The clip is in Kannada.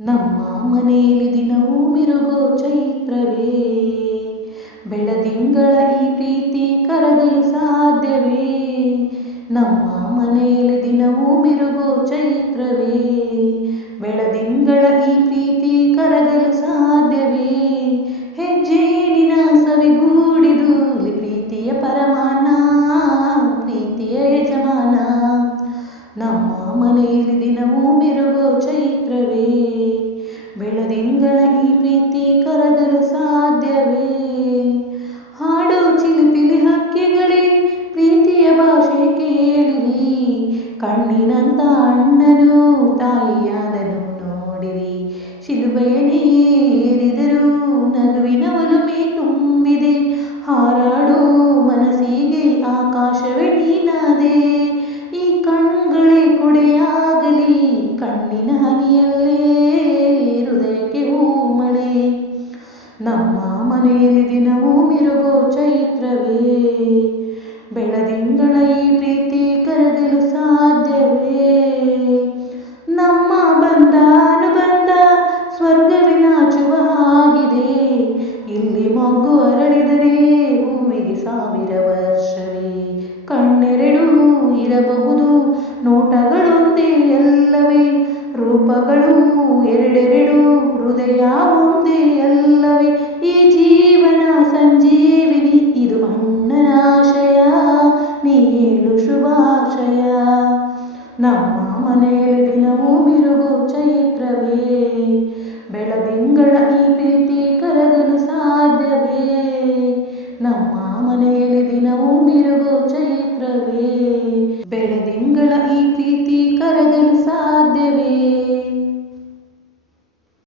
ನಮ್ಮ ಮನೆಯಲ್ಲಿ ದಿನವೂ ಮಿರುಗೋ ಚೈತ್ರವೇ. ಬೆಳದಿಂಗಳ ಈ ಪ್ರೀತಿ ಕರಗಲು ಸಾಧ್ಯವೇ. ನಮ್ಮ ಮನೆಯಲ್ಲಿ ದಿನವೂ ಮಿರುಗೋ ಚೈತ್ರವೇ. ಬೆಳದಿಂಗಳ ಈ ಪ್ರೀತಿ ಕರಗಲು ಸಾಧ್ಯವೇ. ಹೆಜ್ಜೇನಿನ ಸವಿಗೂಡಿದು ಇಲ್ಲಿ ಪ್ರೀತಿಯ ಪರಮಾನ, ಪ್ರೀತಿಯ ಯಜಮಾನ. ನಮ್ಮ ಮನೆಯಲ್ಲಿ ದಿನವೂ ಮಿರುಗೋ ಕಣ್ಣಿನಂತ ಅಣ್ಣನು ತಾಯಿಯಾದನು ನೋಡಿರಿ ಶಿಲುಬೆಯ ಏರಿದರು ನಗುವಿನ ಒಲುಮೆ ತುಂಬಿದೆ ಹಾರಾಡೋ ಮನಸ್ಸಿಗೆ ಆಕಾಶವೇ ನೀನಾದೆ ಈ ಕಣ್ಗಳೇ ಕೊಡೆಯಾಗಲಿ ಕಣ್ಣಿನ ಹನಿಯಲ್ಲೇ ಹೃದಯಕ್ಕೆ ಹೂಮಳೆ ನಮ್ಮ ಮನೆಯಲ್ಲಿ ದಿನವೂ ಮಿರುಗೋ ಚೈತ್ರವೇ ಮೊಗ್ಗು ಅರಳಿದರೆ ಭೂಮಿಗೆ ಸಾವಿರ ವರ್ಷವೇ. ಕಣ್ಣೆರಡು ಇರಬಹುದು, ನೋಟಗಳೊಂದೇ ಎಲ್ಲವೇ. ರೂಪಗಳು ಎರಡೆರಡು, ಹೃದಯ ಒಂದೇ ಅಲ್ಲವೇ ಈ ಜೀವನ ಸಂಜೀವಿನಿ, ಇದು ಅಣ್ಣನಾಶಯ ನೀ ಶುಭಾಶಯ. ನಮ್ಮ ಮನೆಯಲ್ಲಿ ದಿನವೂ ಮಿರುಗು ಚೈತ್ರವೇ.